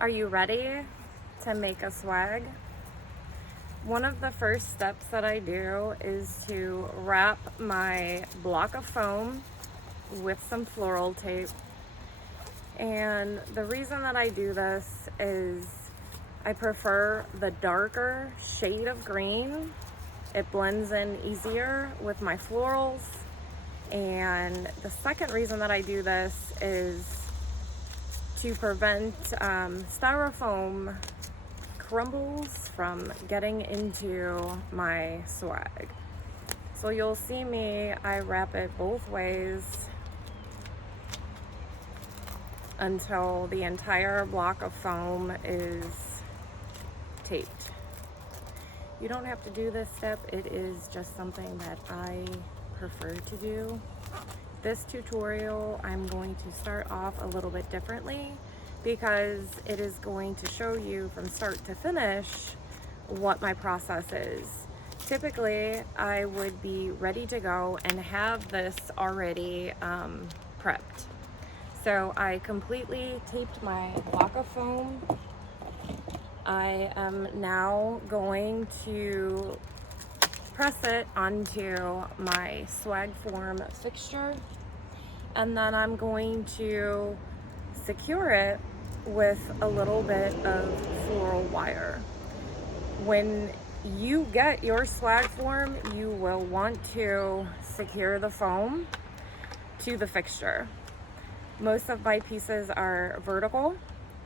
Are you ready to make a swag? One of the first steps that I do is to wrap my block of foam with some floral tape. And the reason that I do this is I prefer the darker shade of green. It blends in easier with my florals. And the second reason that I do this is to prevent styrofoam crumbles from getting into my swag. So you'll see me, I wrap it both ways until the entire block of foam is taped. You don't have to do this step, it is just something that I prefer to do. This tutorial, I'm going to start off a little bit differently because it is going to show you from start to finish what my process is. Typically, I would be ready to go and have this already prepped. So I completely taped my block of foam. I am now going to press it onto my SwagForm fixture, and then I'm going to secure it with a little bit of floral wire. When you get your SwagForm, you will want to secure the foam to the fixture. Most of my pieces are vertical,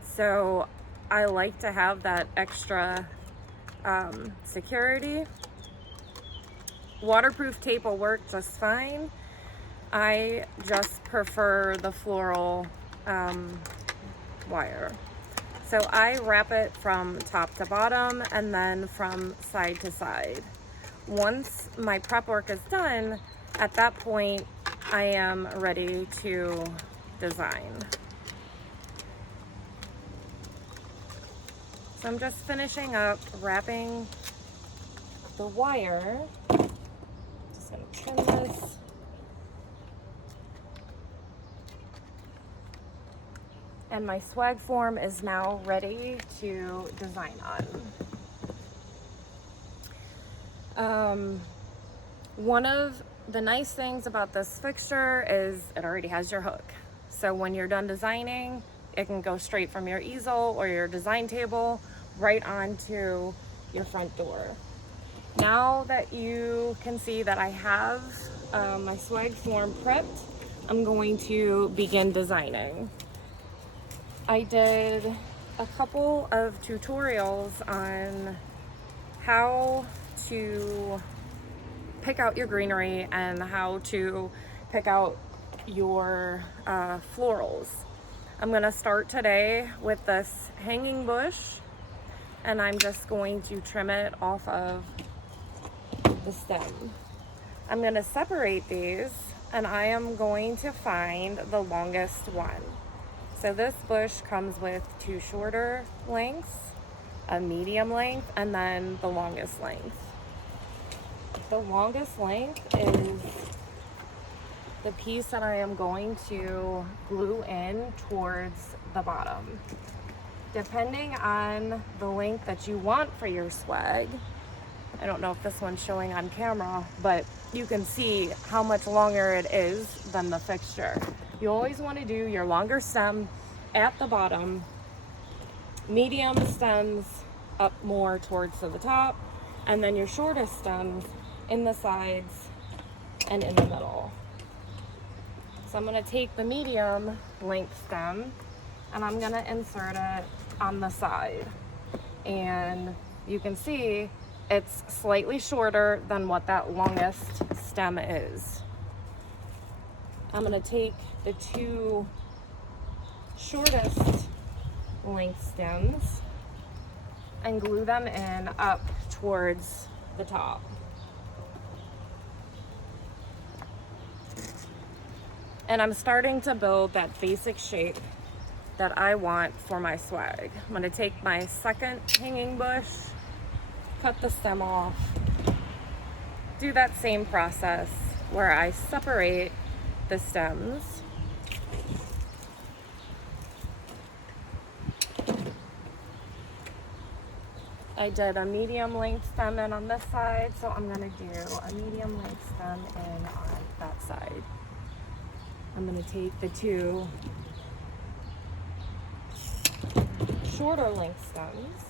so I like to have that extra security. Waterproof tape will work just fine. I just prefer the floral wire. So I wrap it from top to bottom and then from side to side. Once my prep work is done, at that point I am ready to design. So I'm just finishing up wrapping the wire. Just gonna trim this. And my SwagForm is now ready to design on. One of the nice things about this fixture is it already has your hook. So when you're done designing, it can go straight from your easel or your design table right onto your front door. Now that you can see that I have my SwagForm prepped, I'm going to begin designing. I did a couple of tutorials on how to pick out your greenery and how to pick out your florals. I'm going to start today with this hanging bush, and I'm just going to trim it off of the stem. I'm going to separate these, and I am going to find the longest one. So this bush comes with two shorter lengths, a medium length, and then the longest length. The longest length is the piece that I am going to glue in towards the bottom. Depending on the length that you want for your swag, I don't know if this one's showing on camera, but you can see how much longer it is than the fixture. You always want to do your longer stem at the bottom, medium stems up more towards the top, and then your shortest stems in the sides and in the middle. So I'm going to take the medium length stem and I'm going to insert it on the side. And you can see it's slightly shorter than what that longest stem is. I'm going to take the two shortest length stems and glue them in up towards the top. And I'm starting to build that basic shape that I want for my swag. I'm going to take my second hanging bush, cut the stem off, do that same process where I separate the stems. I did a medium length stem in on this side, so I'm gonna do a medium length stem in on that side. I'm gonna take the two shorter length stems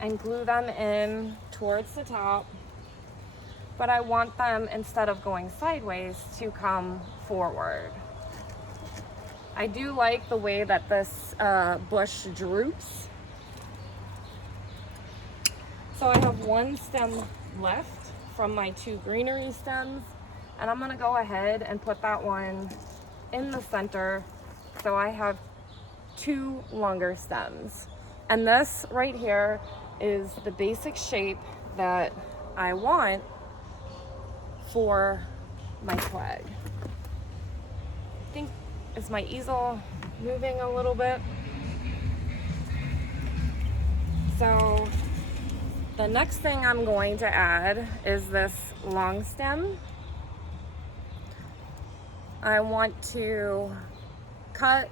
and glue them in towards the top, but I want them, instead of going sideways, to come forward. I do like the way that this bush droops. So I have one stem left from my two greenery stems, and I'm gonna go ahead and put that one in the center, so I have two longer stems. And this right here is the basic shape that I want for my swag. I think, is my easel moving a little bit? So the next thing I'm going to add is this long stem. I want to cut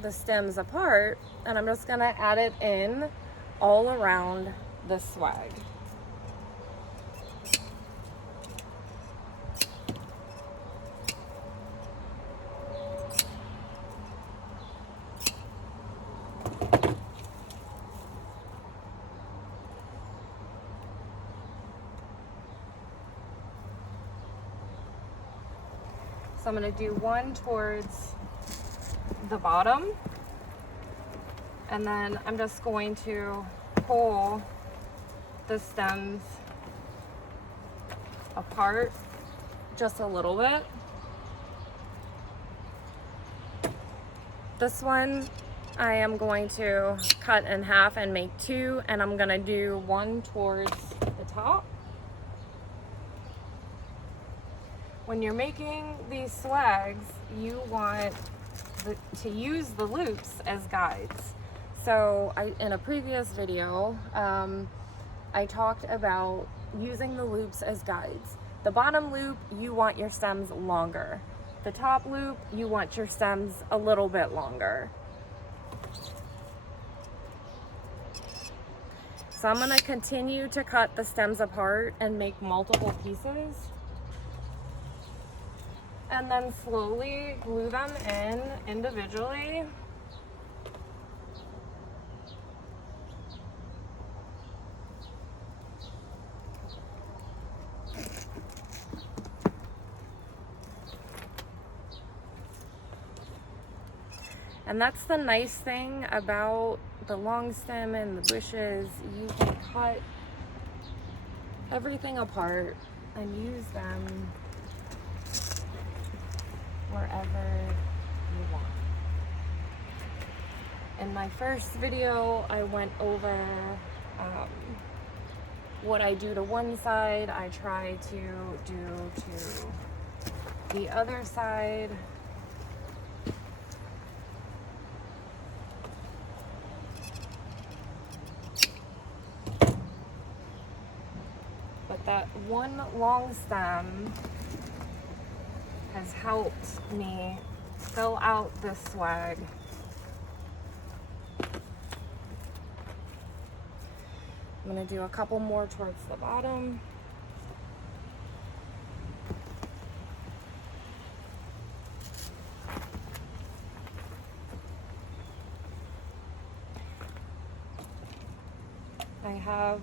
the stems apart, and I'm just gonna add it in all around the swag. So I'm going to do one towards the bottom, and then I'm just going to pull the stems apart just a little bit. This one I am going to cut in half and make two, and I'm going to do one towards the top. When you're making these swags, you want to use the loops as guides. So in a previous video, I talked about using the loops as guides. The bottom loop, you want your stems longer. The top loop, you want your stems a little bit longer. So I'm going to continue to cut the stems apart and make multiple pieces, and then slowly glue them in individually. And that's the nice thing about the long stem and the bushes. You can cut everything apart and use them wherever you want. In my first video, I went over what I do to one side, I try to do to the other side. But that one long stem has helped me fill out this swag. I'm going to do a couple more towards the bottom. I have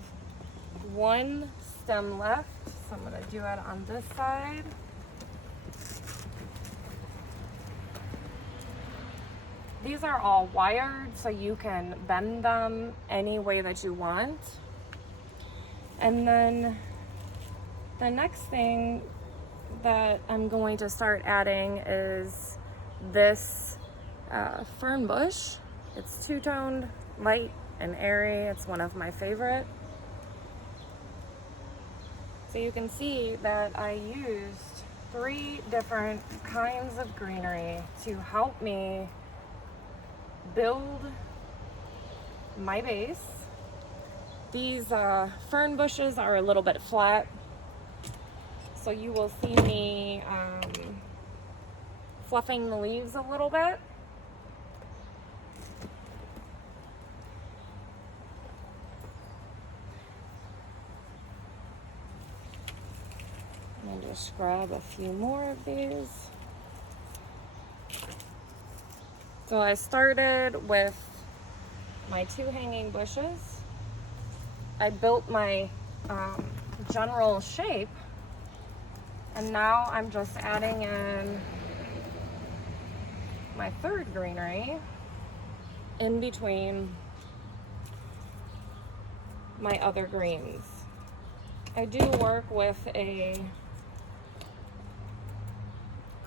one stem left, so I'm going to do it on this side. These are all wired, so you can bend them any way that you want. And then the next thing that I'm going to start adding is this fern bush. It's two-toned, light and airy. It's one of my favorite. So you can see that I used 3 different kinds of greenery to help me build my base. These fern bushes are a little bit flat, so you will see me fluffing the leaves a little bit. just grab a few more of these. So I started with my 2 hanging bushes. I built my general shape, and now I'm just adding in my 3rd greenery in between my other greens. I do work with a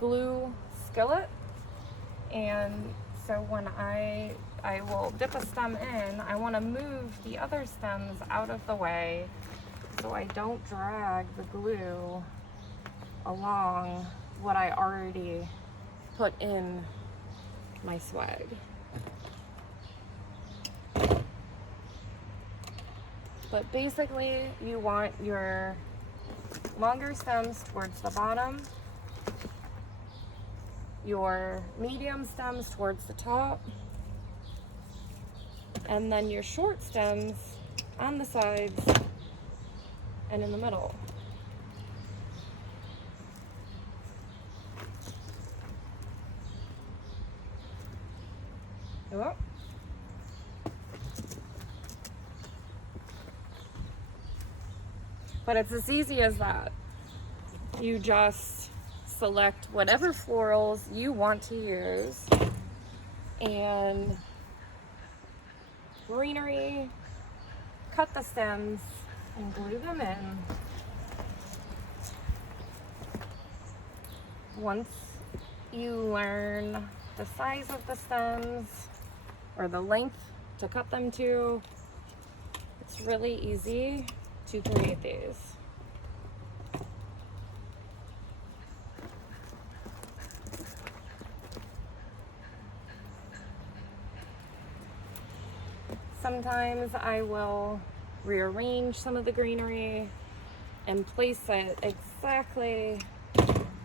glue skillet, and so when I will dip a stem in, I want to move the other stems out of the way so I don't drag the glue along what I already put in my swag. But basically, you want your longer stems towards the bottom, your medium stems towards the top, and then your short stems on the sides and in the middle. Oh. But it's as easy as that. You just select whatever florals you want to use and greenery, cut the stems and glue them in. Once you learn the size of the stems or the length to cut them to, it's really easy to create these. Sometimes I will rearrange some of the greenery and place it exactly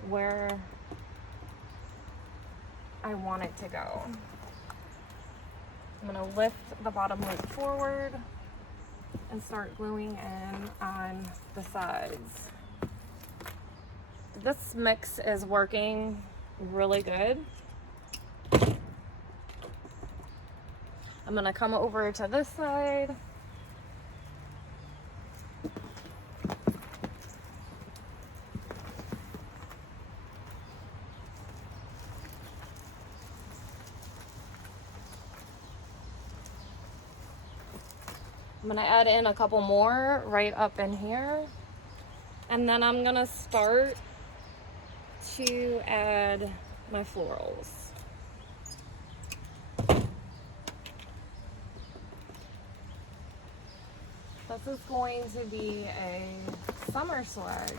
where I want it to go. I'm going to lift the bottom loop forward and start gluing in on the sides. This mix is working really good. I'm going to come over to this side. I'm going to add in a couple more right up in here. And then I'm going to start to add my florals. This is going to be a summer swag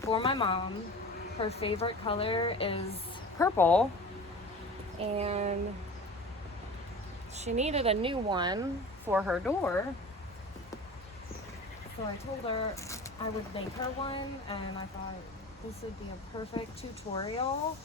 for my mom. Her favorite color is purple, and she needed a new one for her door. So I told her I would make her one, and I thought this would be a perfect tutorial.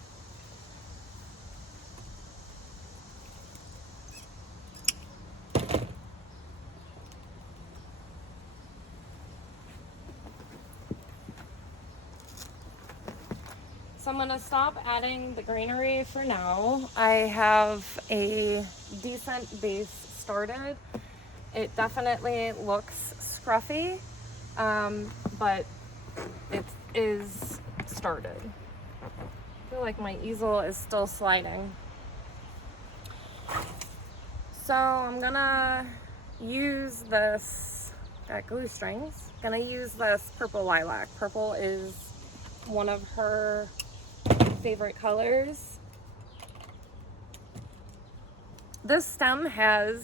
So I'm going to stop adding the greenery for now. I have a decent base started. It definitely looks scruffy, but it is started. I feel like my easel is still sliding. So I'm gonna use this, got glue strings, gonna use this purple lilac. Purple is one of her favorite colors. This stem has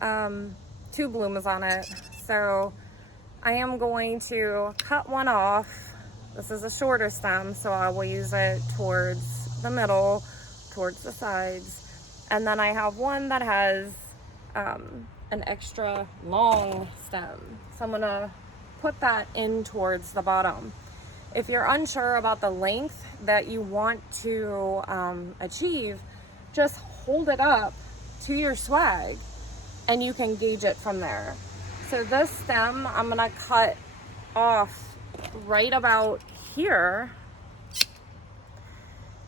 2 blooms on it, so I am going to cut one off. This is a shorter stem, so I will use it towards the middle, towards the sides, and then I have one that has an extra long stem, so I'm gonna put that in towards the bottom. If you're unsure about the length that you want to achieve, just hold it up to your swag and you can gauge it from there. So this stem I'm gonna cut off right about here,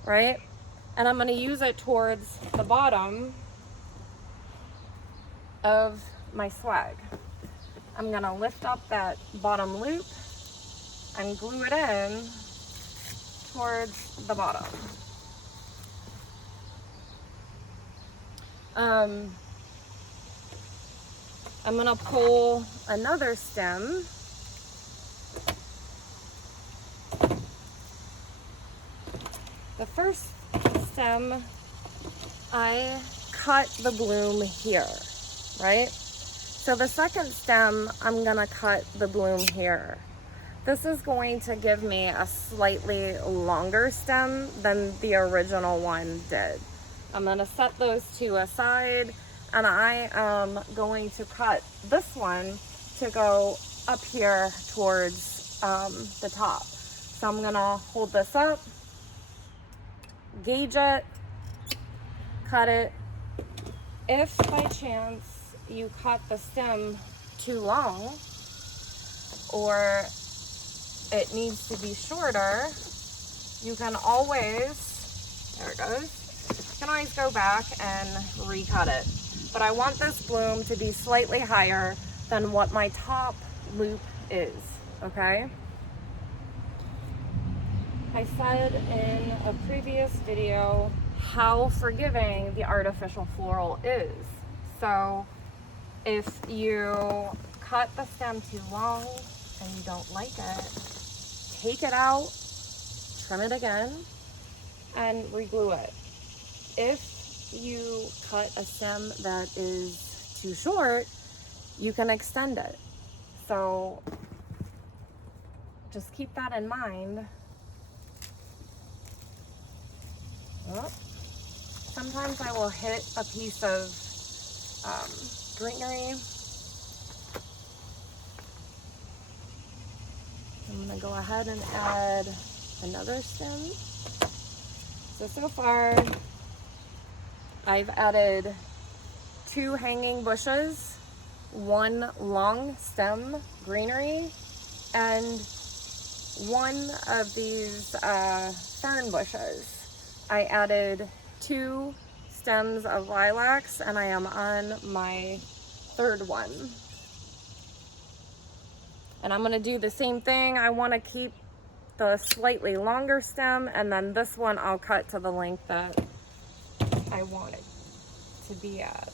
right? And I'm going to use it towards the bottom of my swag. I'm going to lift up that bottom loop and glue it in towards the bottom. I'm going to pull another stem. The first stem, I cut the bloom here, right? So the second stem, I'm gonna cut the bloom here. This is going to give me a slightly longer stem than the original one did. I'm gonna set those two aside, and I am going to cut this one to go up here towards the top. So I'm gonna hold this up, gauge it, cut it. If by chance you cut the stem too long or it needs to be shorter, you can always, there it goes, you can always go back and recut it. But I want this bloom to be slightly higher than what my top loop is, okay? I said in a previous video how forgiving the artificial floral is. So if you cut the stem too long and you don't like it, take it out, trim it again, and reglue it. If you cut a stem that is too short, you can extend it. So just keep that in mind. Oh. Sometimes I will hit a piece of greenery. I'm gonna go ahead and add another stem. So far, I've added 2 hanging bushes, 1 long stem greenery, and 1 of these fern bushes. I added 2 stems of lilacs, and I am on my 3rd one. And I'm gonna do the same thing. I wanna keep the slightly longer stem, and then this one I'll cut to the length that I want it to be at.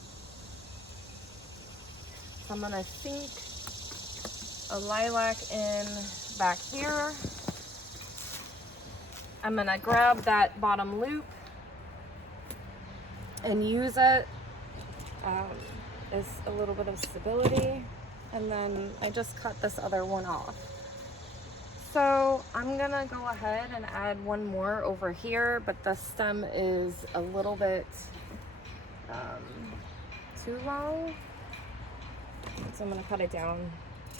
So I'm gonna sink a lilac in back here. I'm gonna grab that bottom loop and use it as a little bit of stability, and then I just cut this other one off. So I'm gonna go ahead and add 1 more over here, but the stem is a little bit too long, so I'm gonna cut it down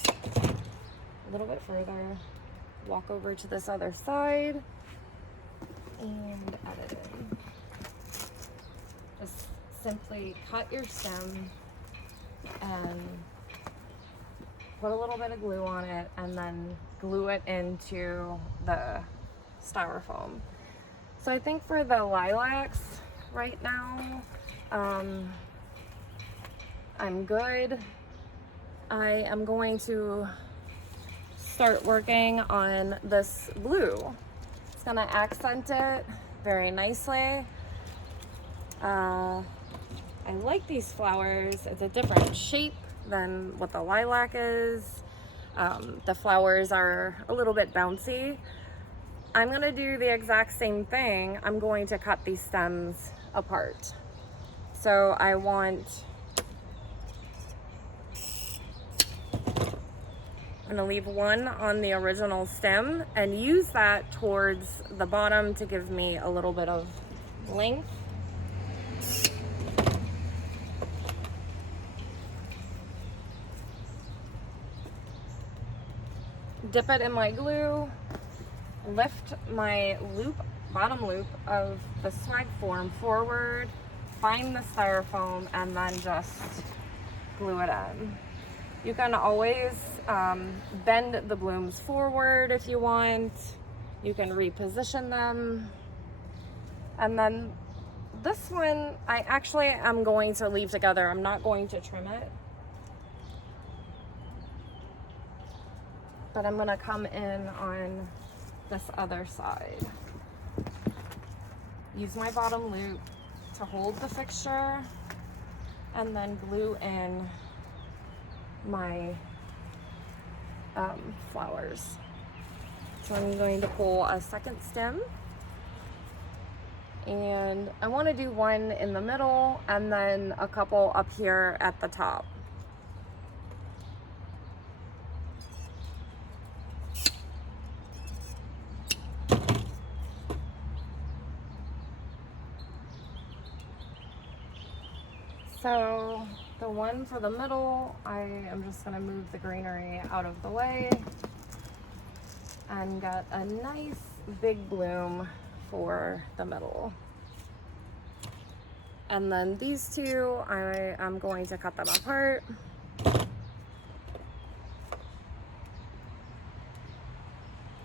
a little bit further, walk over to this other side, and add it in. Just simply cut your stem and put a little bit of glue on it, and then glue it into the styrofoam. So I think for the lilacs right now, I'm good. I am going to start working on this blue. It's gonna accent it very nicely. I like these flowers. It's a different shape than what the lilac is. The flowers are a little bit bouncy. I'm gonna do the exact same thing. I'm going to cut these stems apart. So I'm gonna leave 1 on the original stem and use that towards the bottom to give me a little bit of length. Dip it in my glue, lift my loop, bottom loop of the SwagForm forward, find the styrofoam, and then just glue it in. You can always bend the blooms forward if you want. You can reposition them. And then this one, I actually am going to leave together. I'm not going to trim it. But I'm gonna come in on this other side. Use my bottom loop to hold the fixture and then glue in my flowers. So I'm going to pull a second stem, and I want to do one in the middle and then a couple up here at the top. So the one for the middle, I am just going to move the greenery out of the way and get a nice big bloom for the middle. And then these two, I am going to cut them apart.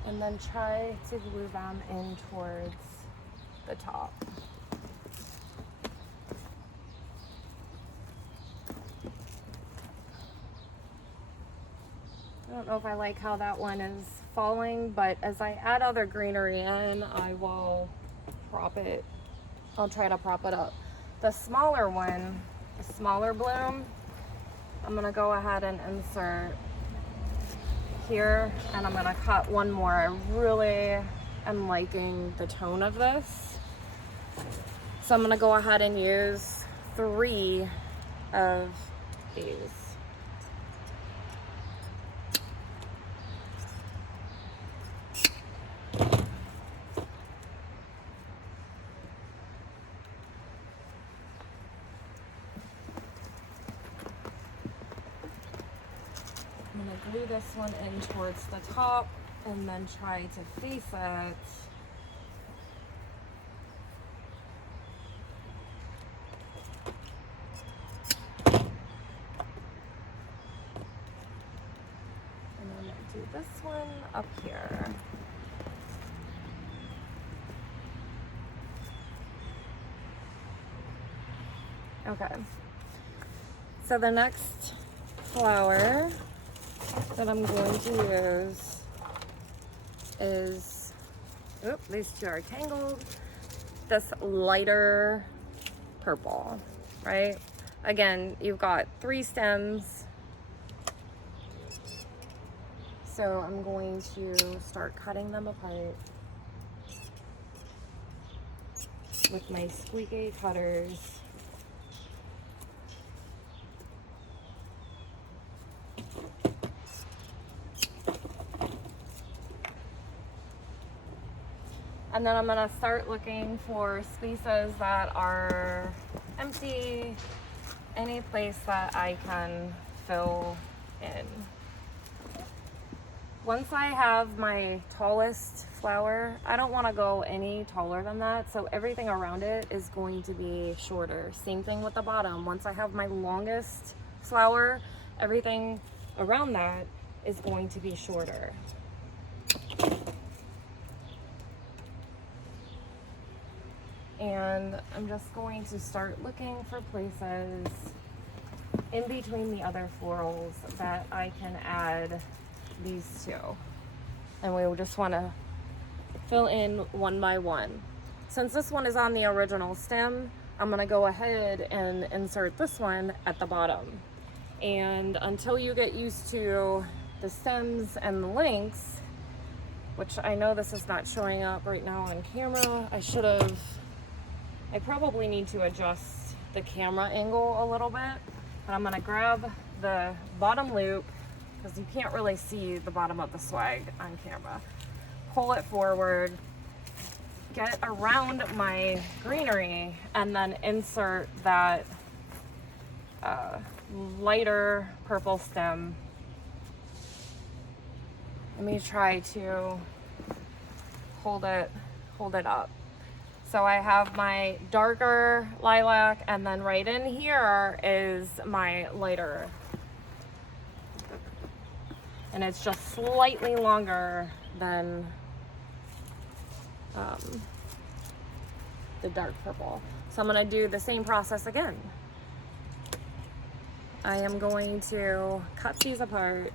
And then try to glue them in towards the top. I don't know if I like how that one is falling, but as I add other greenery in, I will prop it. I'll try to prop it up. The smaller one, the smaller bloom, I'm gonna go ahead and insert here, and I'm gonna cut one more. I really am liking the tone of this. So I'm gonna go ahead and use 3 of these. I'm going to glue this one in towards the top and then try to face it. And I'm going to do this one up here. Okay. So the next flower that I'm going to use is, oops, these two are tangled, this lighter purple, right? Again, you've got 3 stems. So I'm going to start cutting them apart with my squeaky cutters. And then I'm gonna start looking for spaces that are empty, any place that I can fill in. Once I have my tallest flower, I don't wanna go any taller than that, so everything around it is going to be shorter. Same thing with the bottom. Once I have my longest flower, everything around that is going to be shorter. And I'm just going to start looking for places in between the other florals that I can add these two. And we just want to fill in one by one. Since this one is on the original stem, I'm going to go ahead and insert this one at the bottom. And until you get used to the stems and the links, which I know this is not showing up right now on camera, I probably need to adjust the camera angle a little bit, but I'm gonna grab the bottom loop, because you can't really see the bottom of the swag on camera. Pull it forward, get around my greenery, and then insert that lighter purple stem. Let me try to hold it up. So I have my darker lilac, and then right in here is my lighter. And it's just slightly longer than the dark purple. So I'm gonna do the same process again. I am going to cut these apart.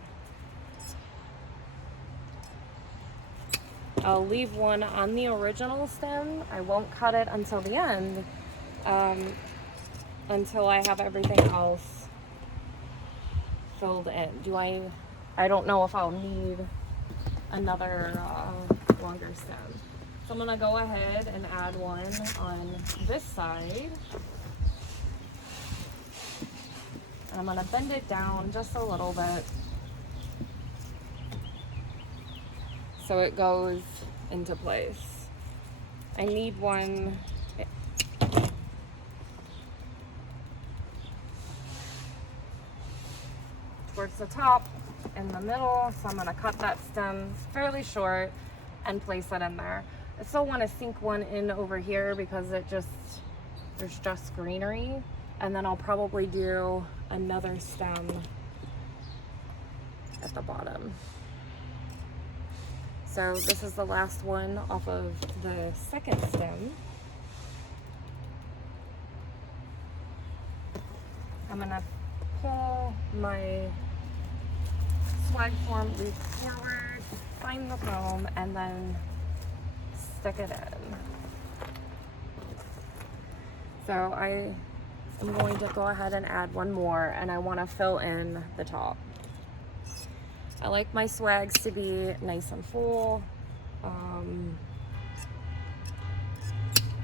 I'll leave one on the original stem. I won't cut it until the end, until I have everything else filled in. I don't know if I'll need another longer stem. So I'm gonna go ahead and add one on this side. And I'm gonna bend it down just a little bit so it goes into place. I need one towards the top in the middle, so I'm gonna cut that stem fairly short and place it in there. I still want to sink one in over here because there's just greenery, and then I'll probably do another stem at the bottom. So this is the last one off of the second stem. I'm gonna pull my SwagForm loop forward, find the foam, and then stick it in. So I am going to go ahead and add one more, and I want to fill in the top. I like my swags to be nice and full.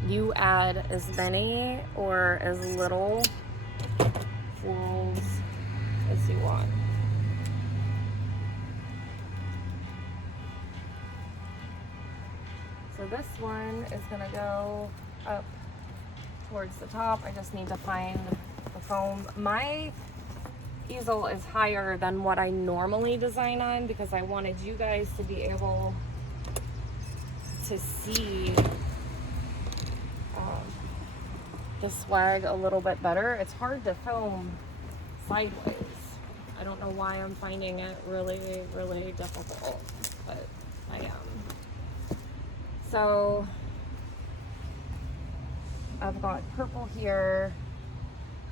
You add as many or as little florals as you want. So this one is gonna go up towards the top. I just need to find the foam. My easel is higher than what I normally design on because I wanted you guys to be able to see the swag a little bit better. It's hard to film sideways. I don't know why I'm finding it really, really difficult, but I am. So I've got purple here.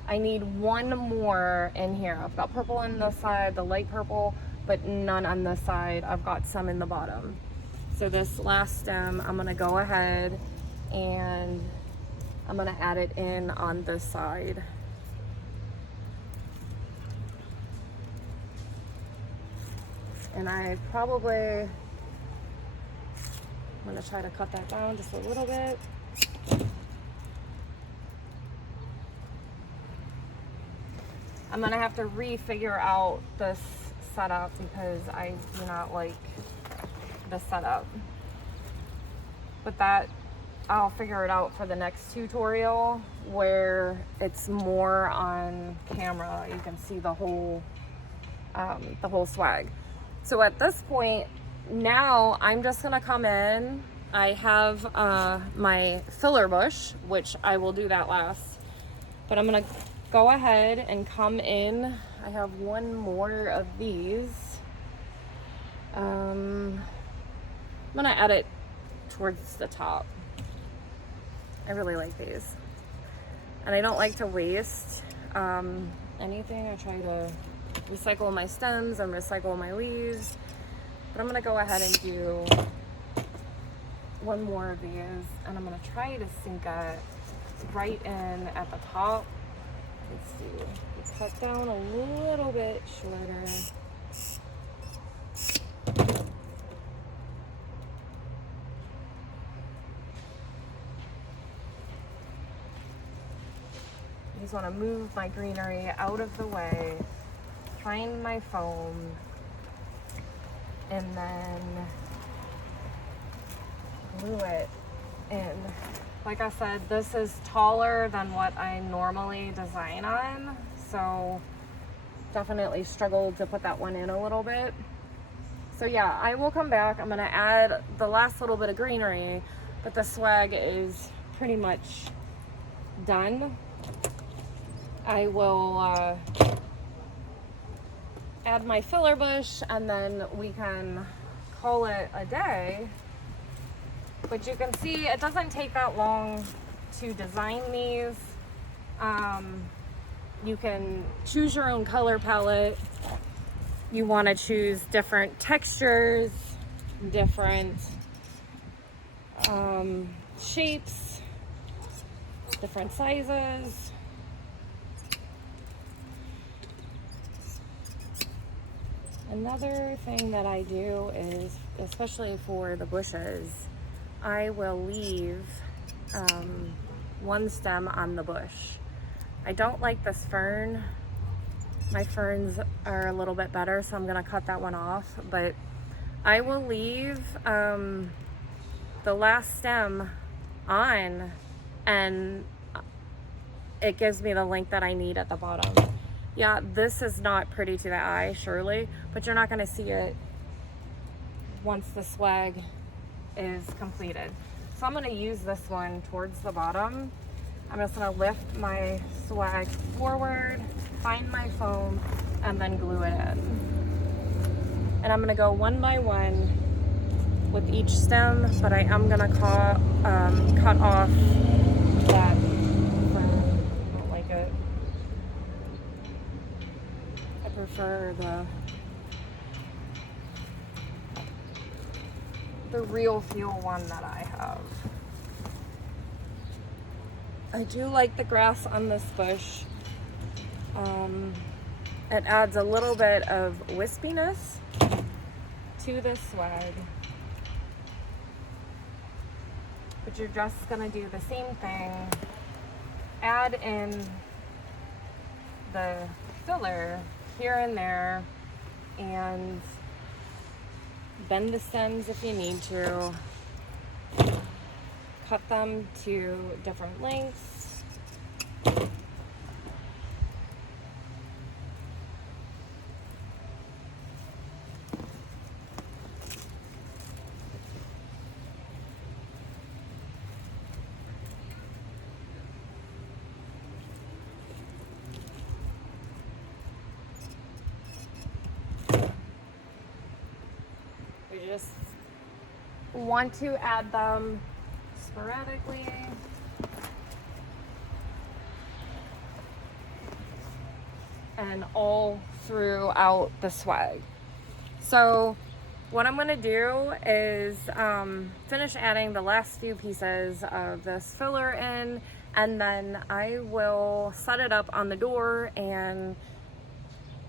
I need one more in here. I've got purple on the side, the light purple, but none on the side. I've got some in the bottom. So this last stem, I'm gonna go ahead and I'm gonna add it in on this side. And I'm gonna try to cut that down just a little bit. I'm gonna have to refigure out this setup because I do not like the setup. But that, I'll figure it out for the next tutorial where it's more on camera. You can see the whole swag. So at this point, now I'm just gonna come in. I have my filler bush, which I will do that last, but I'm gonna go ahead and come in. I have one more of these. I'm gonna add it towards the top. I really like these. And I don't like to waste anything. I try to recycle my stems and recycle my leaves. But I'm gonna go ahead and do one more of these, and I'm gonna try to sink it right in at the top. Let's see, we cut down a little bit shorter. I just want to move my greenery out of the way, find my foam, and then glue it in. Like I said, this is taller than what I normally design on, so definitely struggled to put that one in a little bit. So yeah, I will come back. I'm gonna add the last little bit of greenery, but the swag is pretty much done. I will add my filler bush, and then we can call it a day. But you can see it doesn't take that long to design these. You can choose your own color palette. You want to choose different textures, different shapes, different sizes. Another thing that I do is, especially for the bushes, I will leave one stem on the bush. I don't like this fern. My ferns are a little bit better, so I'm gonna cut that one off, but I will leave the last stem on, and it gives me the length that I need at the bottom. Yeah, this is not pretty to the eye, surely, but you're not gonna see it once the swag is completed. So I'm gonna use this one towards the bottom. I'm just gonna lift my swag forward, find my foam, and then glue it in. And I'm gonna go one by one with each stem, but I am gonna cut off that fern. I don't like it. I prefer the real feel one that I have. I do like the grass on this bush. It adds a little bit of wispiness to this swag. But you're just gonna do the same thing. Add in the filler here and there, and bend the stems if you need to. Cut them to different lengths. We just want to add them sporadically. And all throughout the swag. So what I'm gonna do is finish adding the last few pieces of this filler in, and then I will set it up on the door and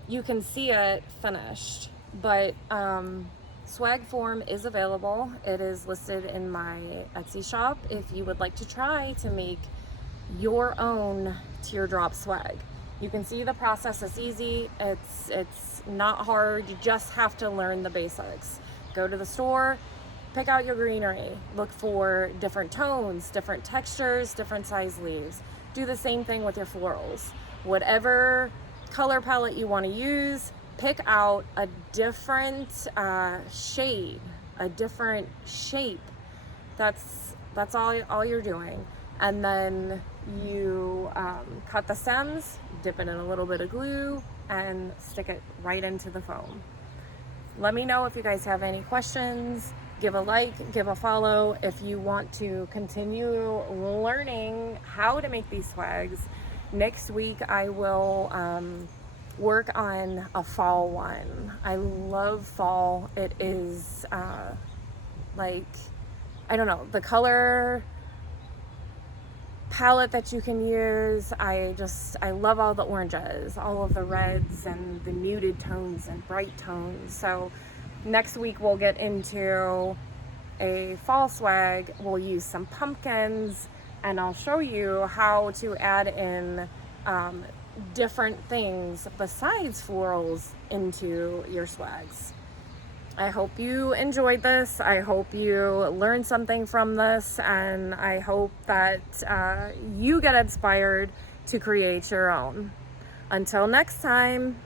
you can see it finished. But SwagForm is available. It is listed in my Etsy shop if you would like to try to make your own teardrop swag. You can see the process is easy. It's not hard. You just have to learn the basics. Go to the store, pick out your greenery, look for different tones, different textures, different size leaves. Do the same thing with your florals. Whatever color palette you want to use, pick out a different shade, a different shape. That's all you're doing. And then you cut the stems, dip it in a little bit of glue, and stick it right into the foam. Let me know if you guys have any questions. Give a like, give a follow if you want to continue learning how to make these swags. Next week I will work on a fall one. I love fall. It is like, I don't know, the color palette that you can use. I love all the oranges, all of the reds and the muted tones and bright tones. So next week we'll get into a fall swag. We'll use some pumpkins, and I'll show you how to add in different things besides florals into your swags. I hope you enjoyed this. I hope you learned something from this, and I hope that you get inspired to create your own. Until next time.